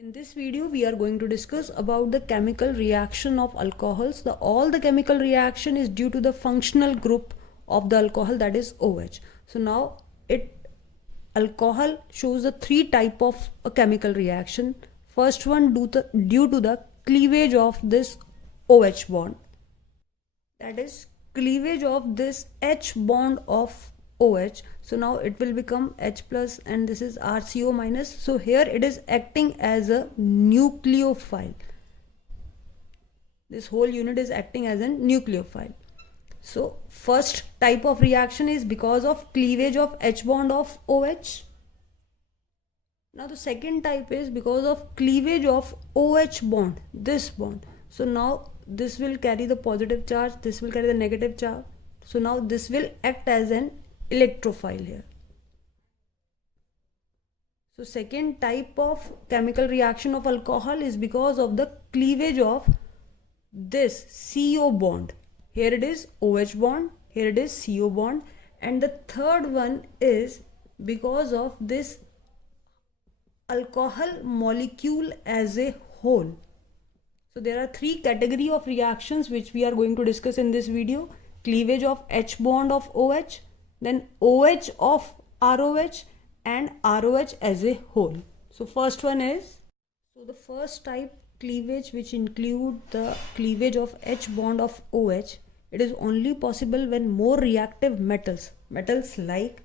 In this video, we are going to discuss about the chemical reaction of alcohols. All the chemical reaction is due to the functional group of the alcohol, that is OH. So now alcohol shows the three type of a chemical reaction. First one due to the cleavage of this OH bond. That is cleavage of this H bond of OH. So now it will become H plus and this is RCO minus. So here it is acting as a nucleophile. This whole unit is acting as a nucleophile. So first type of reaction is because of cleavage of H bond of OH. Now the second type is because of cleavage of OH bond, this bond. So now this will carry the positive charge, this will carry the negative charge. So now this will act as an electrophile here. So second type of chemical reaction of alcohol is because of the cleavage of this CO bond. Here it is OH bond, here it is CO bond, and the third one is because of this alcohol molecule as a whole. So there are three categories of reactions which we are going to discuss in this video. Cleavage of H bond of OH, then OH of ROH, and ROH as a whole. So first one is, so the first type cleavage, which include the cleavage of H bond of OH, it is only possible when more reactive metals like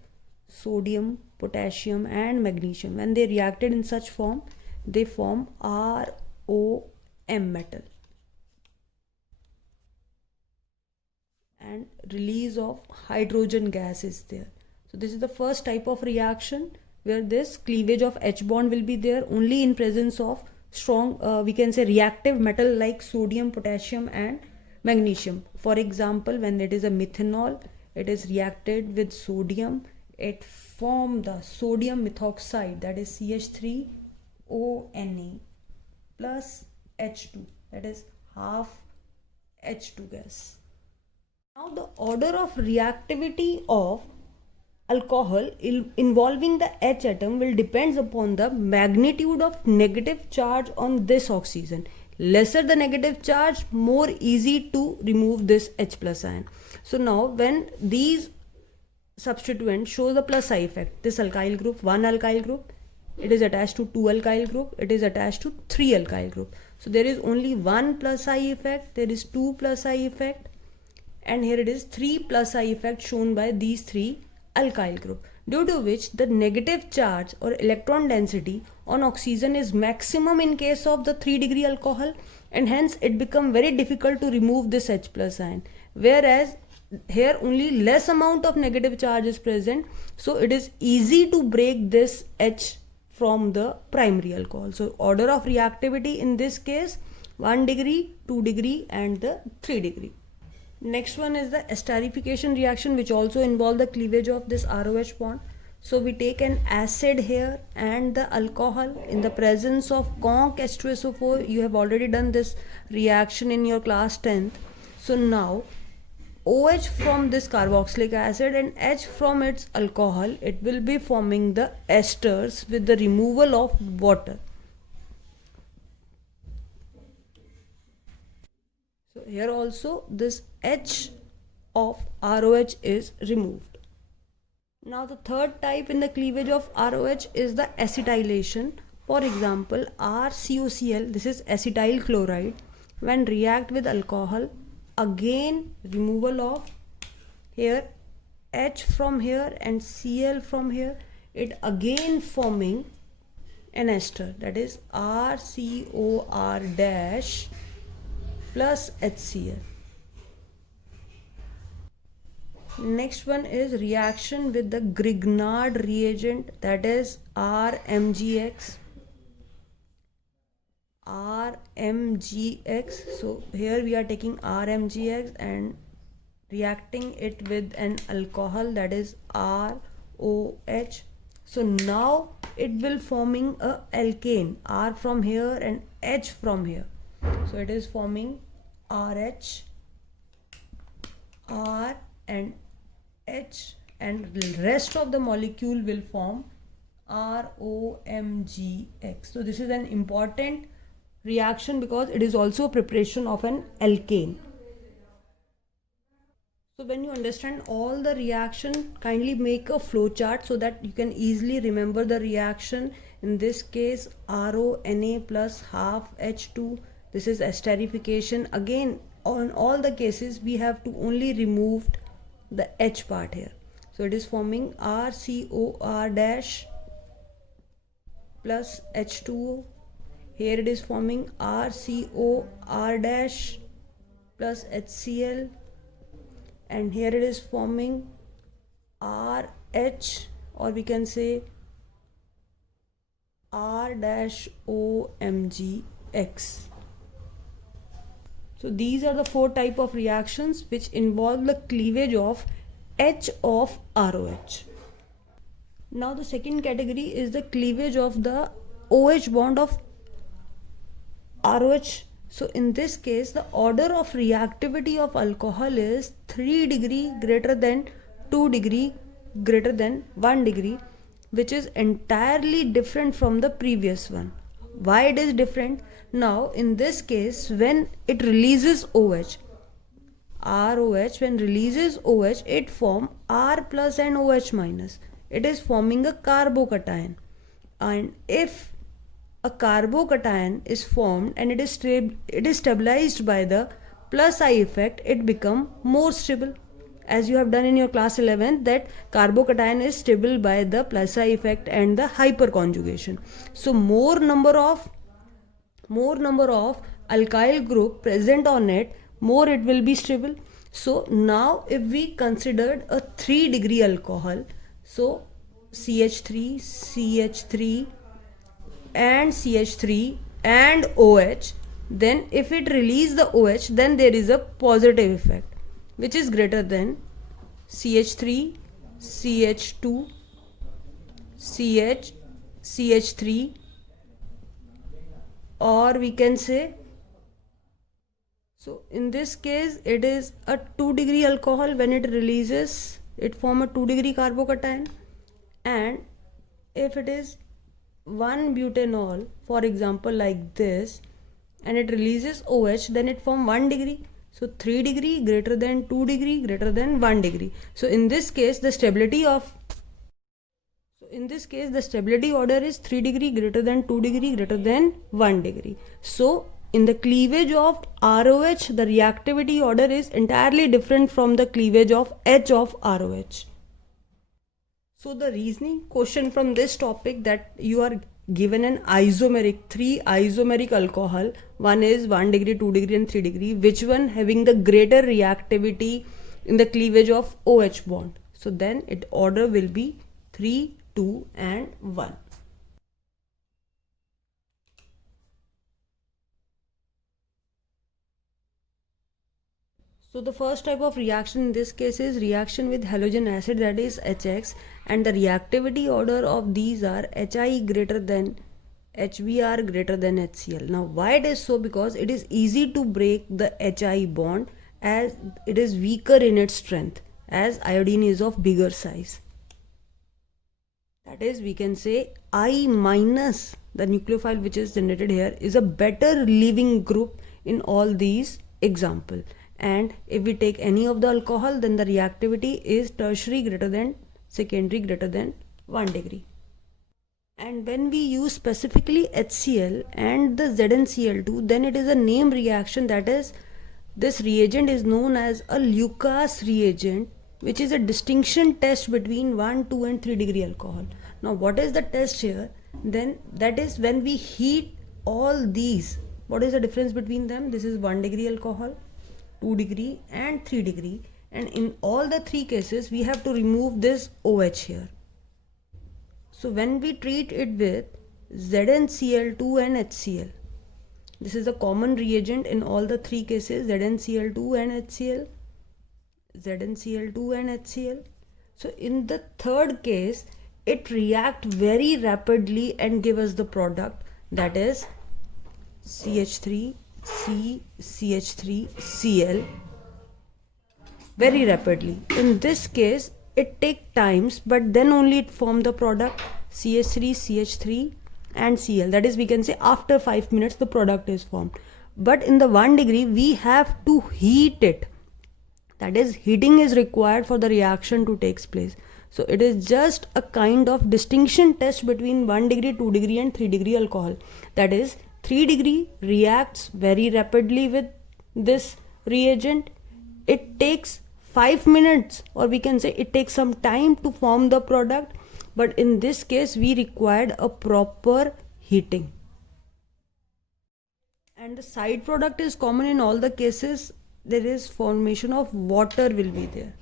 sodium, potassium and magnesium, when they reacted in such form, they form ROM metal, and release of hydrogen gas is there. So this is the first type of reaction where this cleavage of H bond will be there only in presence of strong we can say reactive metal like sodium, potassium and magnesium. For example, when it is a methanol, it is reacted with sodium, it form the sodium methoxide, that is CH3ONa plus H2, that is half H2 gas. Now the order of reactivity of alcohol involving the H atom will depends upon the magnitude of negative charge on this oxygen. Lesser the negative charge, more easy to remove this H plus ion. So now when these substituents show the plus I effect, this alkyl group, one alkyl group, it is attached to two alkyl group, it is attached to three alkyl group. So there is only one plus I effect, there is two plus I effect, and here it is 3 plus I effect shown by these three alkyl group, due to which the negative charge or electron density on oxygen is maximum in case of the 3-degree alcohol, and hence it become very difficult to remove this H plus ion, whereas here only less amount of negative charge is present, so it is easy to break this H from the primary alcohol. So order of reactivity in this case 1 degree, 2 degree and the 3 degree. Next one is the esterification reaction, which also involve the cleavage of this ROH bond. So we take an acid here and the alcohol in the presence of conc H2SO4. You have already done this reaction in your class 10th. So now OH from this carboxylic acid and H from its alcohol, it will be forming the esters with the removal of water. So here also this H of ROH is removed. Now the third type in the cleavage of ROH is the acetylation. For example, RCOCl, this is acetyl chloride, when react with alcohol, again removal of here H from here and Cl from here, it again forming an ester, that is RCOR dash plus HCl. Next one is reaction with the Grignard reagent, that is RMGX. So here we are taking RMGX and reacting it with an alcohol, that is ROH. So now it will forming a alkane, R from here and H from here. So it is forming RH, R and H, and the rest of the molecule will form ROMgX. So this is an important reaction because it is also a preparation of an alkane. So when you understand all the reaction, kindly make a flow chart so that you can easily remember the reaction. In this case, RONA plus half H2. This is esterification. Again, on all the cases, we have to only remove the H part here. So it is forming RCOR dash plus H2O. Here it is forming RCOR dash plus HCl. And here it is forming RH, or we can say R-OMgX. So these are the 4 type of reactions which involve the cleavage of H of ROH. Now the second category is the cleavage of the OH bond of ROH. So in this case, the order of reactivity of alcohol is 3 degree greater than 2 degree greater than 1 degree, which is entirely different from the previous one. Why it is different? Now in this case, when it releases OH, ROH, when releases OH, it forms R plus and OH minus. It is forming a carbocation. And if a carbocation is formed and it is stabilized by the plus I effect, it becomes more stable. As you have done in your class 11, that carbocation is stable by the plus I effect and the hyperconjugation. So more number of alkyl group present on it, more it will be stable. So now if we considered a 3 degree alcohol, so CH3, CH3 and CH3 and OH, then if it release the OH, then there is a positive effect which is greater than CH3, CH2, CH3, or we can say, so in this case it is a 2 degree alcohol. When it releases, it form a 2 degree carbocation, and if it is 1 butanol, for example, like this, and it releases OH, then it form 1 degree. So 3 degree greater than 2 degree greater than 1 degree. So in this case, the stability order is 3 degree greater than 2 degree greater than 1 degree. So in the cleavage of ROH, the reactivity order is entirely different from the cleavage of H of ROH. So the reasoning question from this topic, that you are given an isomeric, 3 isomeric alcohol, one is 1 degree, 2 degree and 3 degree, which one having the greater reactivity in the cleavage of OH bond. So then its order will be 3, 2 and 1. So the first type of reaction in this case is reaction with halogen acid, that is HX, and the reactivity order of these are HI greater than HBr greater than HCl. Now why it is so? Because it is easy to break the HI bond as it is weaker in its strength, as iodine is of bigger size. That is, we can say I minus, the nucleophile which is generated here, is a better leaving group in all these example. And if we take any of the alcohol, then the reactivity is tertiary greater than secondary greater than 1 degree. And when we use specifically HCl and the ZnCl2, then it is a name reaction, that is, this reagent is known as a Lucas reagent, which is a distinction test between 1, 2 and 3 degree alcohol. Now what is the test here? Then that is when we heat all these, what is the difference between them? This is 1 degree alcohol, 2 degree and 3 degree, and in all the 3 cases we have to remove this OH here. So when we treat it with ZnCl2 and HCl, this is a common reagent in all the 3 cases, ZnCl2 and HCl, ZnCl2 and HCl. So in the third case, it reacts very rapidly and give us the product, that is CH3, CH3Cl, very rapidly. In this case, it take times, but then only it form the product CH3, CH3 and Cl. That is, we can say after 5 minutes the product is formed. But in the 1 degree we have to heat it. That is, heating is required for the reaction to take place. So it is just a kind of distinction test between 1 degree, 2 degree and 3 degree alcohol. That is, 3 degree reacts very rapidly with this reagent. It takes 5 minutes, or we can say it takes some time to form the product, but in this case we required a proper heating. And the side product is common in all the cases. There is formation of water will be there.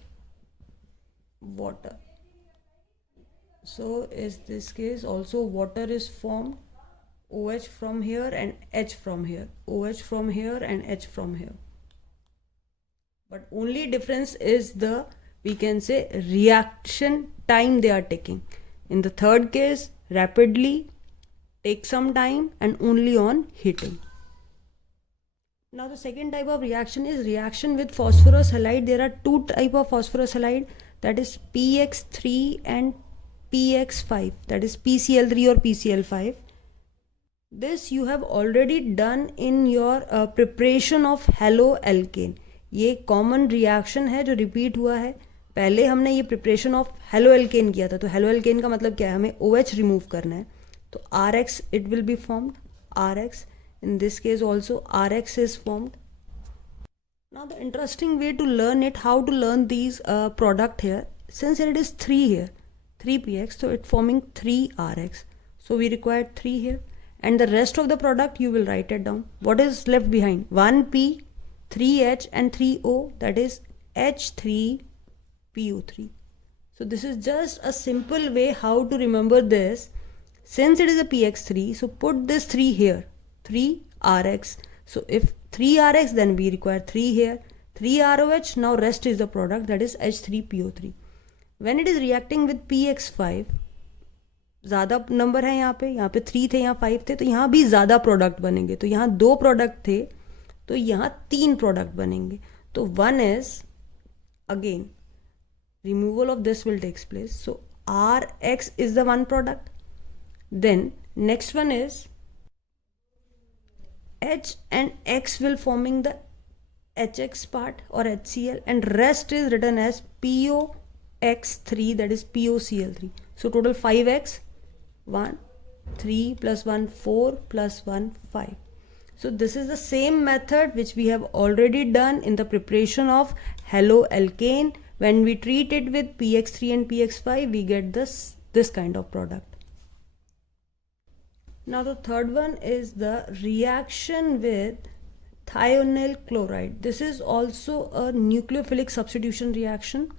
Water. So is this case also water is formed. OH from here and H from here. OH from here and H from here. But only difference is the, we can say, reaction time they are taking. In the third case, rapidly, take some time and only on heating. Now the second type of reaction is reaction with phosphorus halide. There are two types of phosphorus halide, that is PX3 and PX5, that is PCl3 or PCl5. This you have already done in your preparation of haloalkane. ये common reaction है जो repeat हुआ है. पहले हमने ये preparation of haloalkane किया था. तो हेलोएल्केन का मतलब क्या है, हमें OH रिमूव करना है. तो RX it will be formed. RX in this case also RX is formed. Now the interesting way to learn it, how to learn these product here, since it is 3 here, 3PX, so it forming 3RX. So we require 3 here, and the rest of the product you will write it down. What is left behind? 1P, 3H and 3O, that is H3PO3. So this is just a simple way how to remember this. Since it is a PX3, so put this 3 here, 3RX. So if 3RX, then we require 3 here, 3ROH, now rest is the product, that is H3PO3. When it is reacting with PX5, ज़्यादा number है यहाँ पे 3 थे, यहाँ 5 थे, तो यहाँ भी ज़्यादा प्रोडक्ट बनेंगे. तो यहाँ 2 प्रोडक्ट थे, तो यहाँ 3 प्रोडक्ट बनेंगे. तो 1 is, again, removal of this will take place. So RX is the 1 product. Then next one is H and X will forming the HX part or HCl, and rest is written as POX3, that is POCl3. So total 5X, 1, 3 plus 1, 4 plus 1, 5. So this is the same method which we have already done in the preparation of haloalkane. When we treat it with PX3 and PX5, we get this kind of product. Now the third one is the reaction with thionyl chloride. This is also a nucleophilic substitution reaction.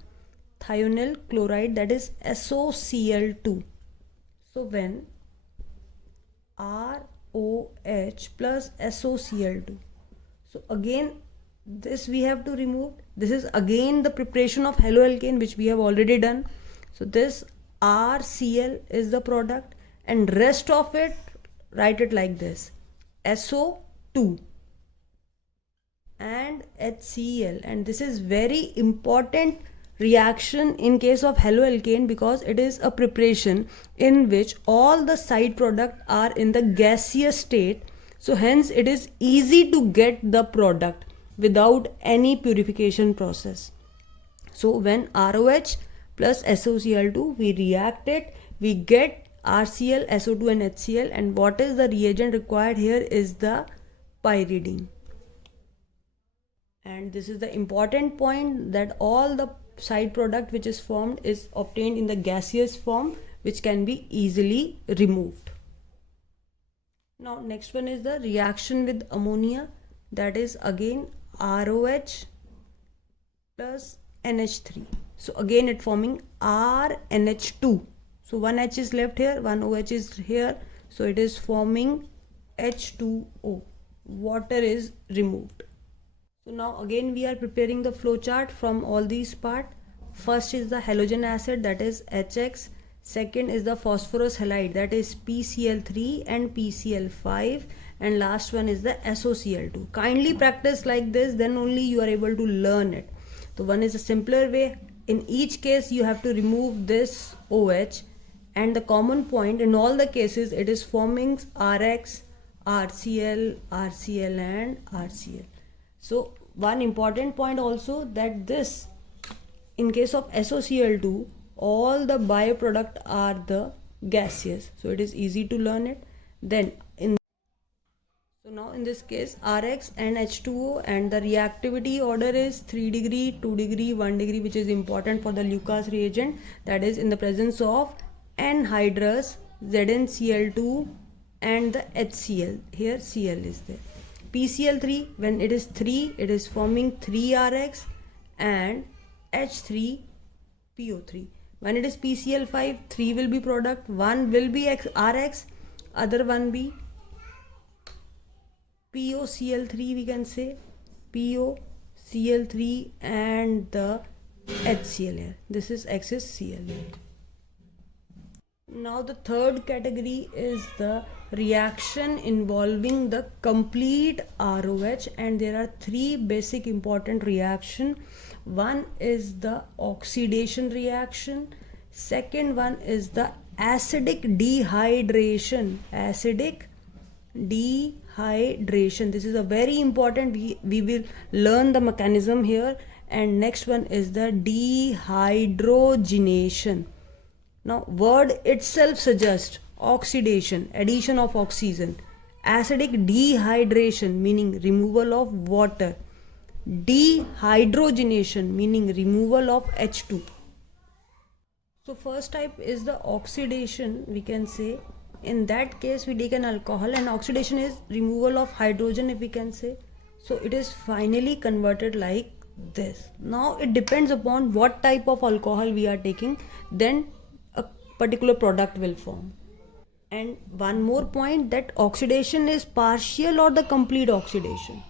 Thionyl chloride, that is SOCl2. So when ROH plus SOCl2. So again this we have to remove. This is again the preparation of haloalkane which we have already done. So this RCl is the product, and rest of it write it like this, SO2 and HCl. And this is very important reaction in case of haloalkane, because it is a preparation in which all the side products are in the gaseous state. So hence it is easy to get the product without any purification process. So when ROH plus SOCl2 we react it, we get RCl, SO2 and HCl, and what is the reagent required here is the pyridine. And this is the important point, that all the side product which is formed is obtained in the gaseous form, which can be easily removed. Now next one is the reaction with ammonia, that is again ROH plus NH3. So again it forming RNH2. So one H is left here, one OH is here, so it is forming H2O. Water is removed. So now again we are preparing the flow chart from all these parts. First is the halogen acid, that is HX. Second is the phosphorus halide, that is PCl3 and PCl5. And last one is the SOCl2. Kindly practice like this, then only you are able to learn it. So one is a simpler way. In each case you have to remove this OH and the common point in all the cases, it is forming RX, RCl, RCl and RCl. So one important point also, that this, in case of SOCl2, all the byproduct are the gaseous, so it is easy to learn it. Then so now in this case, RX and H2O, and the reactivity order is 3 degree, 2 degree, 1 degree, which is important for the Lucas reagent, that is in the presence of anhydrous ZnCl2 and the HCl. Here Cl is there. PCl3, when it is 3, it is forming 3RX and H3PO3. When it is PCl5, 3 will be product, 1 will be RX, other one be POCl3, we can say POCl3 and the HCl here. This is excess Cl. Now the third category is the reaction involving the complete ROH, and there are three basic important reaction. One is the oxidation reaction, second one is the acidic dehydration. This is a very important, we will learn the mechanism here. And next one is the dehydrogenation. Now word itself suggests oxidation, addition of oxygen. Acidic dehydration, meaning removal of water. Dehydrogenation, meaning removal of H2. So first type is the oxidation, we can say. In that case, we take an alcohol, and oxidation is removal of hydrogen, if we can say. So it is finally converted like this. Now it depends upon what type of alcohol we are taking, then a particular product will form. And one more point, that oxidation is partial or the complete oxidation.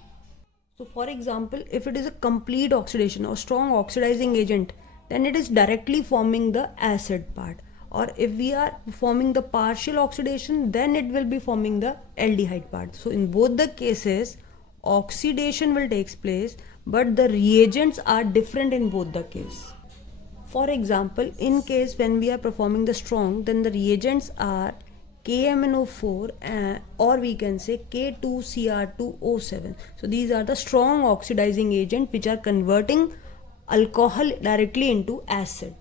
So for example, if it is a complete oxidation or strong oxidizing agent, then it is directly forming the acid part. Or if we are forming the partial oxidation, then it will be forming the aldehyde part. So in both the cases, oxidation will take place, but the reagents are different in both the case. For example, in case when we are performing the strong, then the reagents are KMnO4 or we can say K2Cr2O7. So these are the strong oxidizing agent which are converting alcohol directly into acid.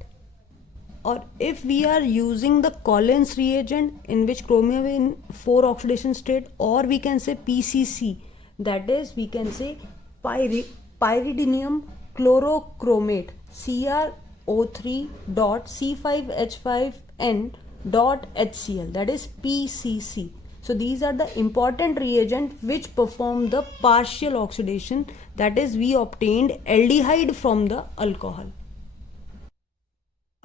Or if we are using the Collins reagent, in which chromium in 4 oxidation state, or we can say PCC, that is we can say pyridinium chlorochromate, CrO3.C5H5N.HCl, that is PCC. So these are the important reagent which perform the partial oxidation, that is we obtained aldehyde from the alcohol.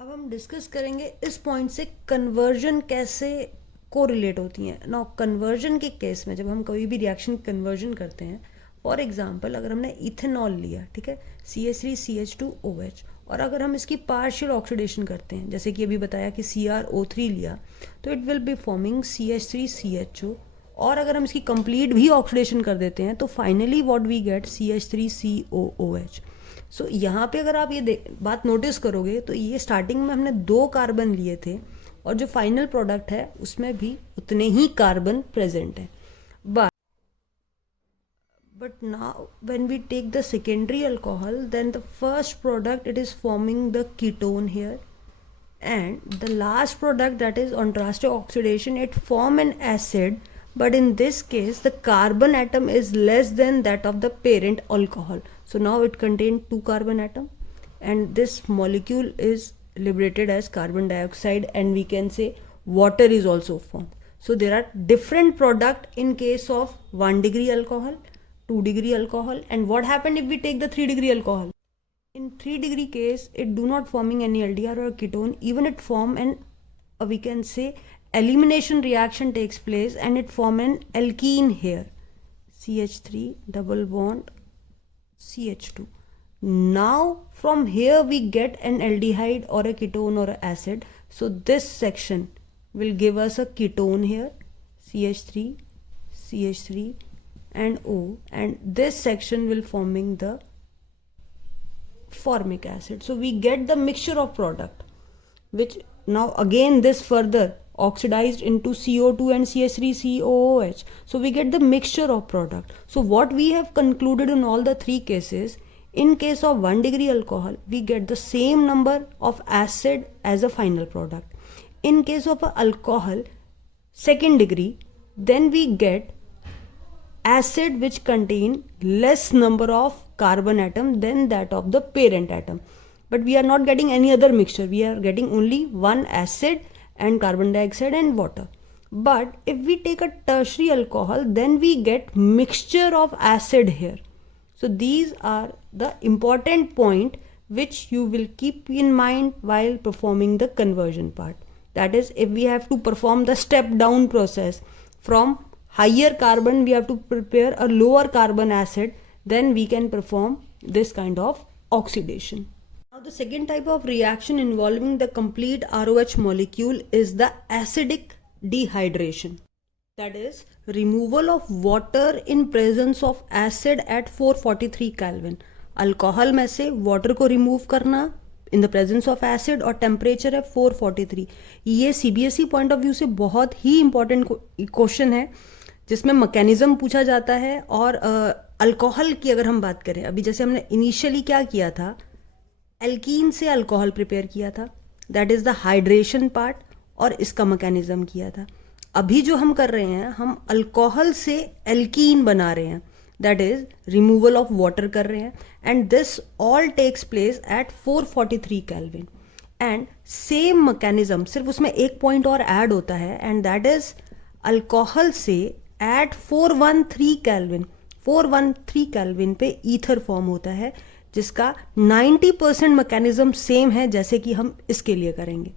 अब हम discuss करेंगे इस point से conversion कैसे correlate होती हैं. Now conversion के case में जब हम कोई भी रिएक्शन कन्वर्जन करते हैं, फॉर एग्जांपल अगर हमने इथेनॉल लिया, ठीक है, CH3CH2OH, और अगर हम इसकी पार्शियल ऑक्सीडेशन करते हैं, जैसे कि अभी बताया कि CrO3 लिया, तो it will be forming CH3CHO. और अगर हम इसकी कंप्लीट भी ऑक्सीडेशन कर देते हैं तो finally what we get CH3COOH. So यहाँ पे अगर आप ये बात नोटिस करोगे तो ये स्टार्टिंग में हमने 2 कार्बन लिए थे और जो फाइनल प्रोडक्ट है उसमें भी उतने ही कार्बन प्रेजेंट है. But now when we take the secondary alcohol, then the first product, it is forming the ketone here, and the last product, that is on drastic oxidation, it form an acid, but in this case the carbon atom is less than that of the parent alcohol. So now it contains 2 carbon atom, and this molecule is liberated as carbon dioxide, and we can say water is also formed. So there are different product in case of 1 degree alcohol, 2 degree alcohol, and what happened if we take the 3 degree alcohol? In 3 degree case, it do not forming any LDR or ketone, even it form an we can say elimination reaction takes place, and it form an alkene here, CH3 double bond CH2. Now from here we get an aldehyde or a ketone or an acid. So this section will give us a ketone here, CH3 CH3 and O, and this section will forming the formic acid. So we get the mixture of product. which now again this further oxidized into CO2 and CH3COOH. So we get the mixture of product. So what we have concluded in all the three cases, in case of 1 degree alcohol, we get the same number of acid as a final product. In case of a alcohol, 2nd degree, then we get acid which contain less number of carbon atom than that of the parent atom. But we are not getting any other mixture. We are getting only one acid and carbon dioxide and water. But if we take a tertiary alcohol, then we get mixture of acid here. So these are the important point which you will keep in mind while performing the conversion part. That is, if we have to perform the step down process from higher carbon, we have to prepare a lower carbon acid, then we can perform this kind of oxidation. Now the second type of reaction involving the complete ROH molecule is the acidic dehydration. That is, removal of water in presence of acid at 443 Kelvin. Alcohol में से water को remove करना in the presence of acid और temperature है 443. ये CBSE point of view से बहुत ही important question है जिसमें मैकेनिज्म पूछा जाता है. और अल्कोहल की अगर हम बात करें, अभी जैसे हमने इनिशियली क्या किया था, एल्कीन से अल्कोहल प्रिपेयर किया था, that is the hydration part, और इसका मैकेनिज्म किया था. अभी जो हम कर रहे हैं, हम अल्कोहल से एल्कीन बना रहे हैं, that is removal of water कर रहे हैं, and this all takes place at 443 kelvin. And same mechanism, सिर्फ उसमें एक पॉइंट और ऐड होता है, एंड दैट इज अल्कोहल से एट 413 केल्विन, 413 केल्विन पे ईथर फॉर्म होता है, जिसका 90% मैकेनिज्म सेम है जैसे कि हम इसके लिए करेंगे.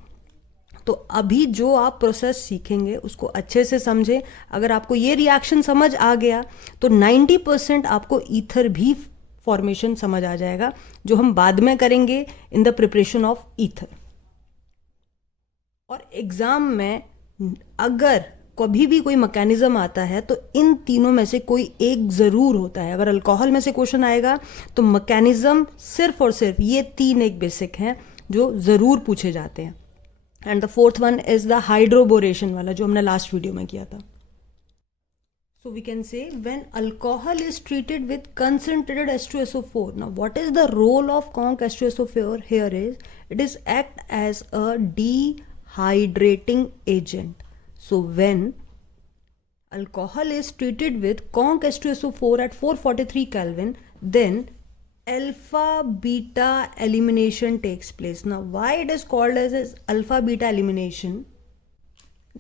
तो अभी जो आप प्रोसेस सीखेंगे उसको अच्छे से समझें. अगर आपको ये रिएक्शन समझ आ गया तो 90% आपको ईथर भी फॉर्मेशन समझ आ जाएगा, जो हम बाद में करेंगे in the preparation of ether. और एग्जाम में अगर कभी भी कोई मैकेनिज्म आता है तो इन तीनों में से कोई एक ज़रूर होता है. अगर अल्कोहल में से क्वेश्चन आएगा तो मैकेनिज्म सिर्फ और सिर्फ ये तीन एक बेसिक हैं जो ज़रूर पूछे जाते हैं. And the fourth one is the hydroboration वाला जो हमने लास्ट वीडियो में किया था. So we can say when alcohol is treated with concentrated H2SO4. Now what is the role of conc H2SO4 here is it is act as a dehydrating agent. So when alcohol is treated with conc H2SO4 at 443 Kelvin, then alpha beta elimination takes place. Now why it is called as alpha beta elimination?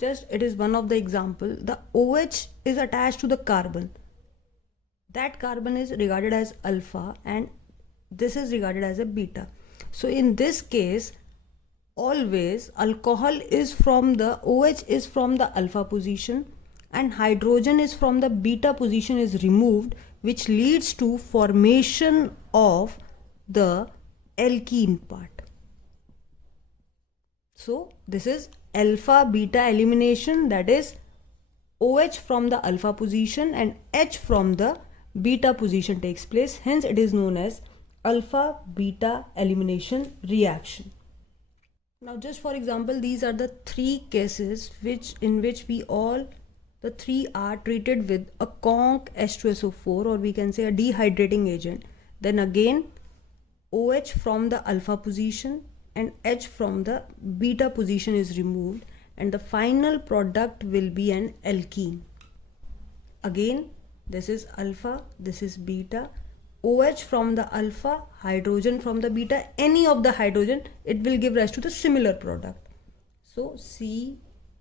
Just it is one of the example. The OH is attached to the carbon. That carbon is regarded as alpha and this is regarded as a beta. So in this case, always alcohol is from the OH is from the alpha position and hydrogen is from the beta position is removed, which leads to formation of the alkene part. So this is alpha beta elimination, that is OH from the alpha position and H from the beta position takes place, hence it is known as alpha beta elimination reaction. Now just for example, these are the three cases in which the three are treated with a conc H2SO4, or we can say a dehydrating agent. Then again OH from the alpha position and H from the beta position is removed and the final product will be an alkene. Again this is alpha, this is beta, OH from the alpha, hydrogen from the beta, any of the hydrogen, it will give rise to the similar product. So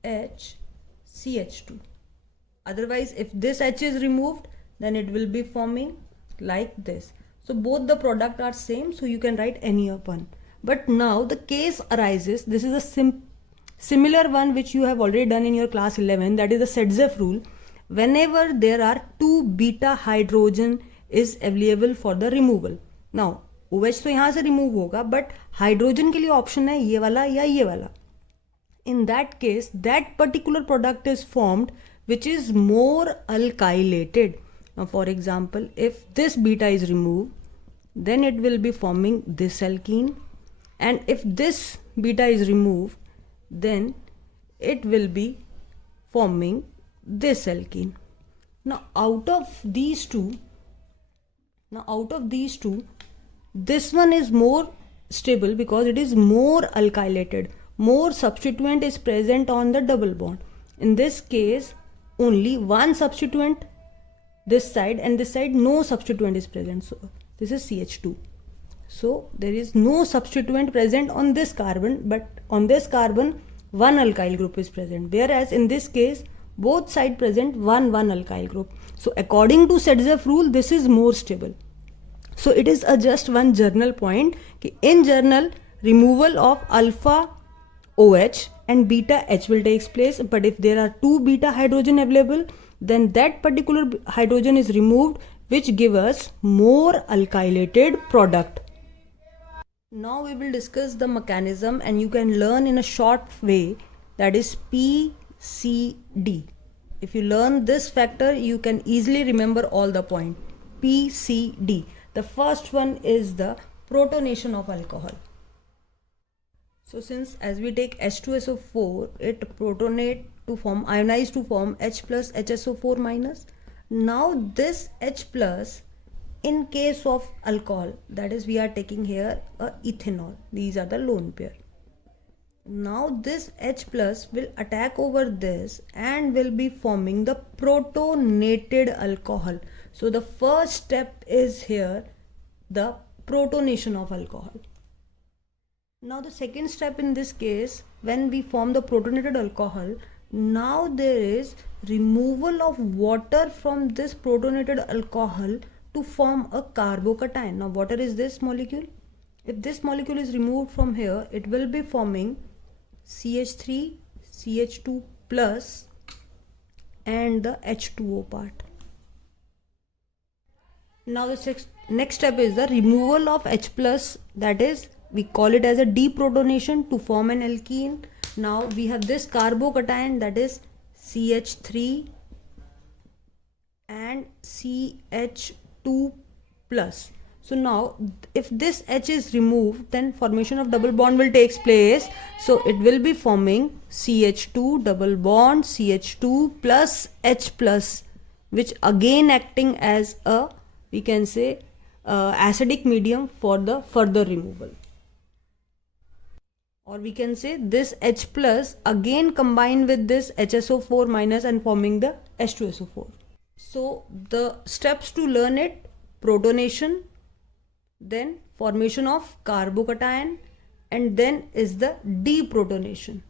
CH2. Otherwise if this H is removed then it will be forming like this. So both the product are same, so you can write any of one. But now the case arises, this is a similar one which you have already done in your class 11, that is the Sedzeff rule. Whenever there are two beta hydrogen is available for the removal. Now OH तो यहाँ से remove होगा, but hydrogen के लिए option है ये वाला या ये वाला. In that case, that particular product is formed which is more alkylated. Now for example, if this beta is removed, then it will be forming this alkene, and if this beta is removed, then it will be forming this alkene. Now out of these two, this one is more stable because it is more alkylated. More substituent is present on the double bond. In this case, only one substituent this side, and this side no substituent is present. So this is CH2. So there is no substituent present on this carbon, but on this carbon one alkyl group is present. Whereas in this case, both side present one alkyl group. So according to Sedgwick rule, this is more stable. So it is just one journal point. In journal, removal of alpha OH and beta H will take place, but if there are two beta hydrogen available, then that particular hydrogen is removed, which give us more alkylated product. Now we will discuss the mechanism, and you can learn in a short way, that is PCD. If you learn this factor, you can easily remember all the point. PCD. The first one is the protonation of alcohol. So since as we take H2SO4, it protonate to form, ionize to form H plus HSO4 minus. Now this H plus, in case of alcohol, that is we are taking here a ethanol. These are the lone pair. Now this H plus will attack over this and will be forming the protonated alcohol. So the first step is here the protonation of alcohol. Now the second step in this case, when we form the protonated alcohol, now there is removal of water from this protonated alcohol to form a carbocation. Now water is this molecule. If this molecule is removed from here, it will be forming CH3, CH2 plus and the H2O part. Now the next step is the removal of H plus, that is we call it as a deprotonation to form an alkene. Now we have this carbocation, that is CH3 and CH2 plus. So now if this H is removed, then formation of double bond will take place. So it will be forming CH2 double bond CH2 plus H plus, which again acting as a, we can say, acidic medium for the further removal. Or we can say this H plus again combined with this HSO4 minus and forming the H2SO4. So the steps to learn it: protonation, then formation of carbocation, and then is the deprotonation.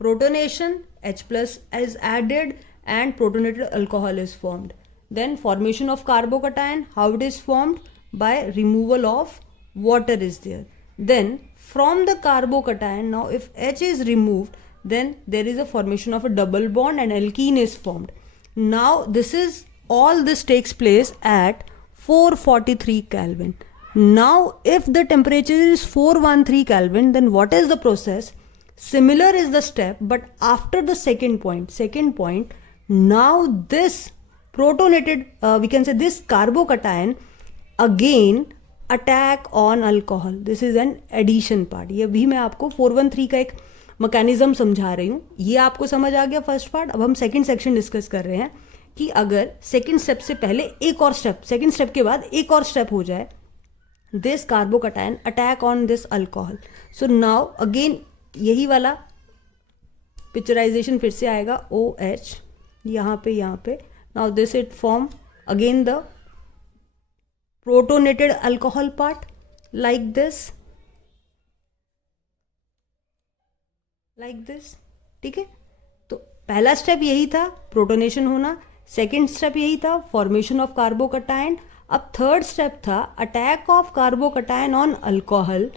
Protonation, H plus is added and protonated alcohol is formed. Then formation of carbocation, how it is formed? By removal of water is there. Then from the carbocation, now if H is removed, then there is a formation of a double bond and alkene is formed. Now this takes place at 443 Kelvin. Now if the temperature is 413 Kelvin, then what is the process? Similar is the step, but after the second point, now this protonated, we can say this carbocation again attack on alcohol. This is an addition part. ये भी मैं आपको 413 का एक mechanism समझा रही हूँ. ये आपको समझ आ गया फर्स्ट पार्ट. अब हम सेकंड सेक्शन डिस्कस कर रहे हैं कि अगर सेकंड स्टेप से पहले एक और स्टेप, सेकंड स्टेप के बाद एक और स्टेप हो जाए, this carbocation attack on this alcohol. So now again यही वाला पिक्चराइजेशन फिर से आएगा. OH यहाँ पे. Now this it form again the protonated alcohol part like this. ठीक है. तो पहला स्टेप यही था, प्रोटोनेशन होना. सेकेंड स्टेप यही था, फॉर्मेशन ऑफ कार्बोकटायन. अब थर्ड स्टेप था attack of carbocation on alcohol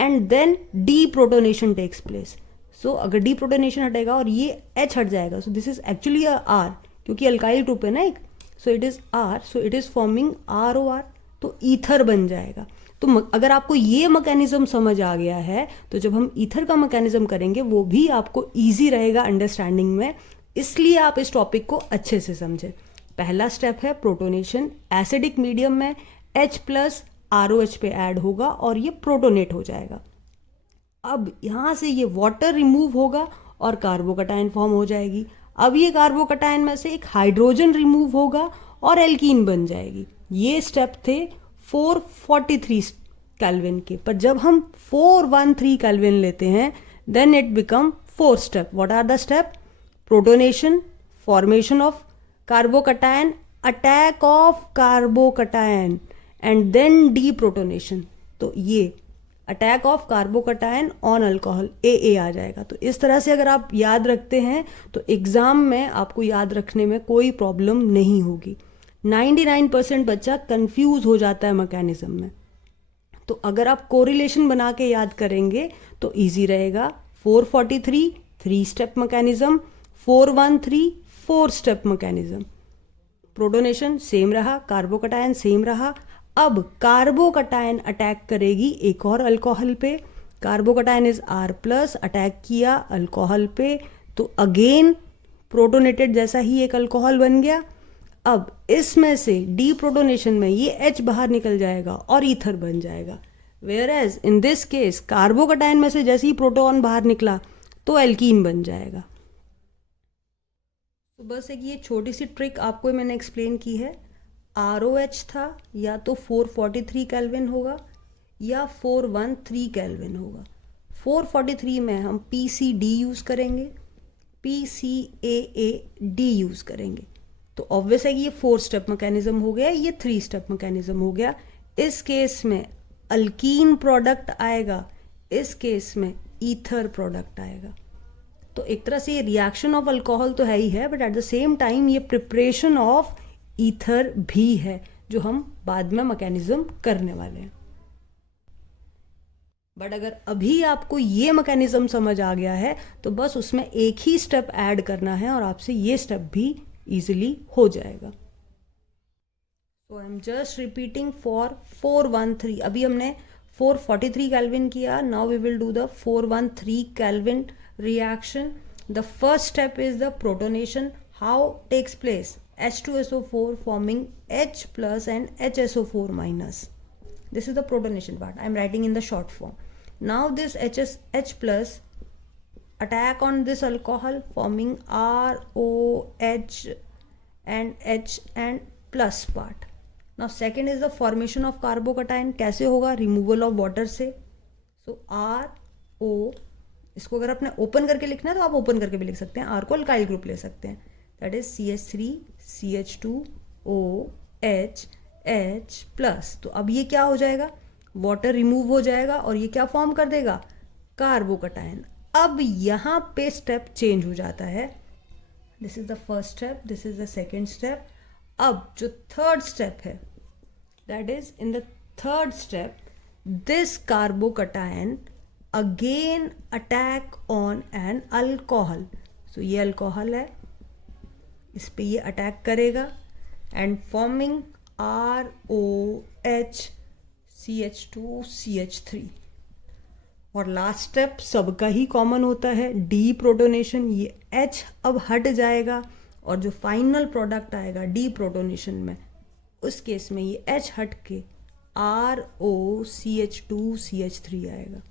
and then deprotonation takes place. So अगर डीप्रोटोनेशन हटेगा और ये H हट जाएगा, so this is actually R, क्योंकि अल्काइल ग्रुप है ना एक. So it is R, so it is forming ROR, तो ईथर बन जाएगा. तो अगर आपको ये मैकेनिज्म समझ आ गया है, तो जब हम ईथर का मैकेनिज्म करेंगे वो भी आपको इजी रहेगा अंडरस्टैंडिंग में. इसलिए आप इस टॉपिक को अच्छे से समझें. पहला स्टेप है प्रोटोनेशन. एसिडिक मीडियम में H प्लस ROH पे ऐड होगा और ये प्रोटोनेट हो जाएगा. अब यहाँ से ये वाटर रिमूव होगा और कार्बोकटायन फॉर्म हो जाएगी। अब ये कार्बोकटायन में से एक हाइड्रोजन रिमूव होगा और एल्कीन बन जाएगी। ये स्टेप थे 443 केल्विन के, पर जब हम 413 केल्विन लेते हैं then it become 4 step. What are the step? Protonation, formation of carbocation, attack of carbocation and then deprotonation. तो ये attack of carbocation on alcohol ए आ जाएगा। तो इस तरह से अगर आप याद रखते हैं तो एग्जाम में आपको याद रखने में कोई प्रॉब्लम नहीं होगी। 99% बच्चा कंफ्यूज हो जाता है मैकेनिज्म में, तो अगर आप कोरिलेशन बना के याद करेंगे तो इजी रहेगा। 443 3 step mechanism, 413 4 step mechanism. Protonation same रहा, कार्बोकटायन सेम रहा। अब कार्बोकटायन अटैक करेगी एक और अल्कोहल पे। कार्बोकटायन इज R+, अटैक किया अल्कोहल पे, तो अगेन प्रोटोनेटेड जैसा ही एक अल्कोहल बन गया। अब इसमें से डीप्रोटोनेशन में ये H बाहर निकल जाएगा और ईथर बन जाएगा। Whereas in this case carbocation में से जैसे ही प्रोटॉन बाहर निकला तो एल्कीन बन जाएगा। तो बस एक ये छोटी सी ट्रिक आपको मैंने एक्सप्लेन की है। ROH था, या तो 443 केल्विन होगा या 413 केल्विन होगा। 443 में हम PCD यूज़ करेंगे, PCAAD यूज़ करेंगे। तो ऑब्वियस है कि ये 4 स्टेप मैकेनिज्म हो गया, ये 3 स्टेप मैकेनिज्म हो गया। इस केस में अल्कीन प्रोडक्ट आएगा, इस केस में ईथर प्रोडक्ट आएगा। तो एक तरह से ये रिएक्शन ऑफ अल्कोहल तो है ही है, but at the same time ये प्रिपरेशन ऑफ ईथर भी है, जो हम बाद में मैकेनिज्म करने वाले हैं। बट अगर अभी आपको ये मैकेनिज्म समझ आ गया है तो बस उसमें एक ही स्टेप ऐड करना है और आपसे ये स्टेप भी इजीली हो जाएगा। So I am just repeating for 413। अभी हमने 443 केल्विन किया, now we will do the 413 kelvin reaction. The first step is the protonation. How takes place? H2SO4 forming H plus and HSO4 minus. This is the protonation part. I am writing in the short form. Now this H plus attack on this alcohol forming ROH and H and plus part. Now second is the formation of carbocation. कैसे होगा? Removal of water से. So RO, इसको अगर आपने open करके लिखना है तो आप ओपन करके भी लिख सकते हैं, आर को अल्काइल ग्रुप ले सकते हैं, that is CH3 CH2OH H+। तो अब ये क्या हो जाएगा? वाटर रिमूव हो जाएगा और ये क्या फॉर्म कर देगा? कार्बोकटायन। अब यहाँ पे स्टेप चेंज हो जाता है। This is the first step, this is the second step. अब जो थर्ड स्टेप है, that is in the third step this carbocation again attack on an alcohol. सो ये अल्कोहल है, इस पे ये अटैक करेगा and forming ROH CH2 CH3। और लास्ट स्टेप सबका ही कॉमन होता है, डीप्रोटोनेशन। ये H अब हट जाएगा और जो फाइनल प्रोडक्ट आएगा डीप्रोटोनेशन में, उस केस में ये H हट के ROCH2 CH3 आएगा।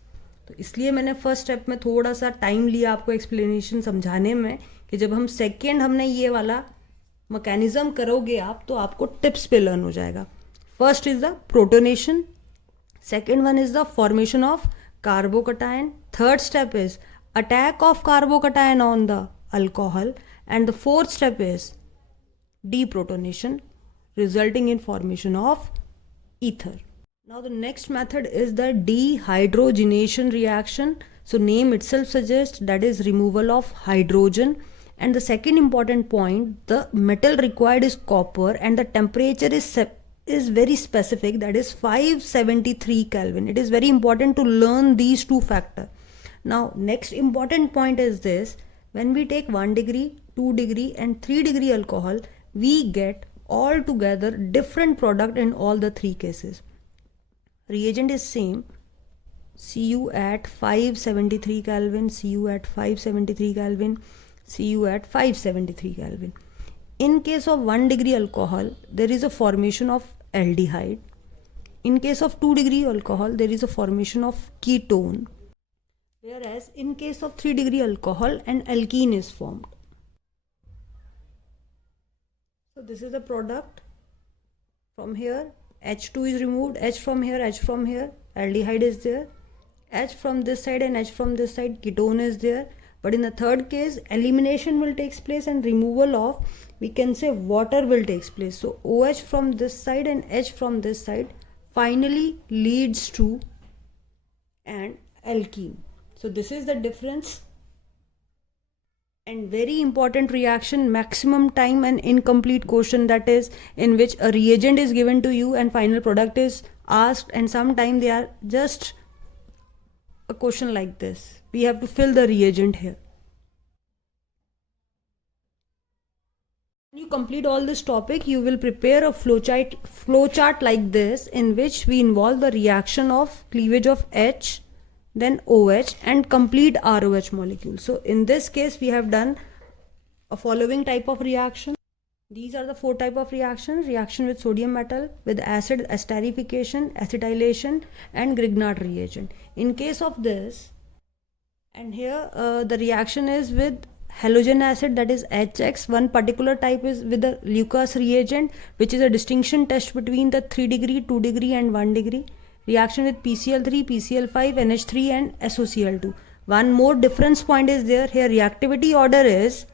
तो इसलिए मैंने फर्स्ट स्टेप में थोड़ा सा टाइम लिया आपको एक्सप्लेनेशन समझाने में, कि जब हम सेकेंड हमने ये वाला मैकेनिज्म करोगे आप तो आपको टिप्स पे लर्न हो जाएगा। First is the protonation, second one is the formation of carbocation, third step is attack of carbocation on the alcohol, and the fourth step is deprotonation resulting in formation of ether. Now the next method is the dehydrogenation reaction. So name itself suggests that is removal of hydrogen. And the second important point, the metal required is copper and the temperature is very specific, that is 573 Kelvin. It is very important to learn these two factors. Now next important point is this: when we take 1 degree, 2 degree and 3 degree alcohol, we get all together different product in all the three cases. Reagent is same, Cu at 573 Kelvin, Cu at 573 Kelvin, Cu at 573 Kelvin. In case of 1 degree alcohol, there is a formation of aldehyde. In case of 2 degree alcohol, there is a formation of ketone. Whereas in case of 3 degree alcohol, an alkene is formed. So this is the product. From here H2 is removed, H from here, aldehyde is there, H from this side and H from this side, ketone is there. But in the third case, elimination will take place and removal of, we can say, water will take place. So OH from this side and H from this side finally leads to an alkene. So this is the difference. And very important reaction, maximum time and incomplete question, that is in which a reagent is given to you and final product is asked, and sometimes they are just a question like this. We have to fill the reagent here. When you complete all this topic, you will prepare a flowchart like this, in which we involve the reaction of cleavage of H, then OH and complete ROH molecule. So in this case we have done a following type of reaction. These are the 4 type of reactions: reaction with sodium metal, with acid, esterification, acetylation and Grignard reagent. In case of this, and here the reaction is with halogen acid, that is HX. One particular type is with the Lucas reagent, which is a distinction test between the 3 degree, 2 degree and 1 degree. Reaction with PCl3, PCl5, NH3 and SOCl2. One more difference point is there. Here reactivity order is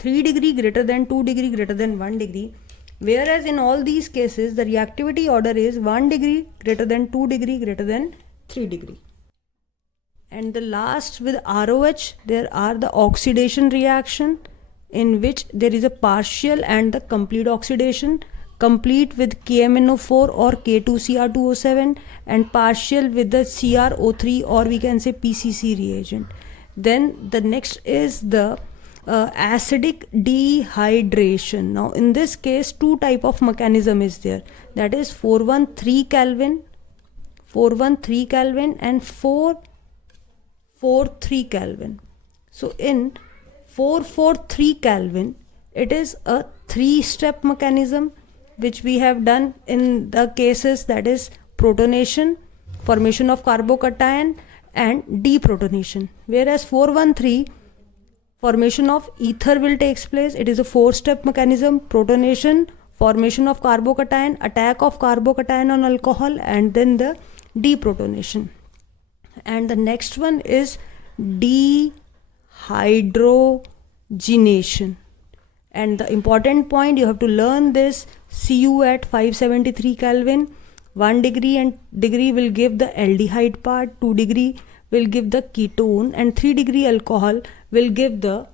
3 degree greater than 2 degree greater than 1 degree. Whereas in all these cases the reactivity order is 1 degree greater than 2 degree greater than 3 degree. And the last with ROH, there are the oxidation reaction, in which there is a partial and the complete oxidation. Complete with KMNO4 or K2Cr2O7 and partial with the CrO3 or we can say PCC reagent. Then the next is the acidic dehydration. Now in this case 2 type of mechanism is there, that is 413 Kelvin and 443 Kelvin. So in 443 Kelvin it is a 3-step mechanism, which we have done in the cases, that is protonation, formation of carbocation and deprotonation. Whereas 413, formation of ether will take place. It is a 4-step mechanism: protonation, formation of carbocation, attack of carbocation on alcohol and then the deprotonation. And the next one is dehydrogenation. And the important point, you have to learn this: Cu at 573 Kelvin, 1 degree and degree will give the aldehyde part, 2 degree will give the ketone and 3 degree alcohol will give the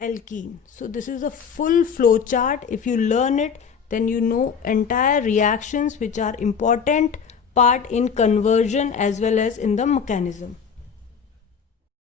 alkene. So this is a full flow chart. If you learn it, then you know entire reactions which are important part in conversion as well as in the mechanism.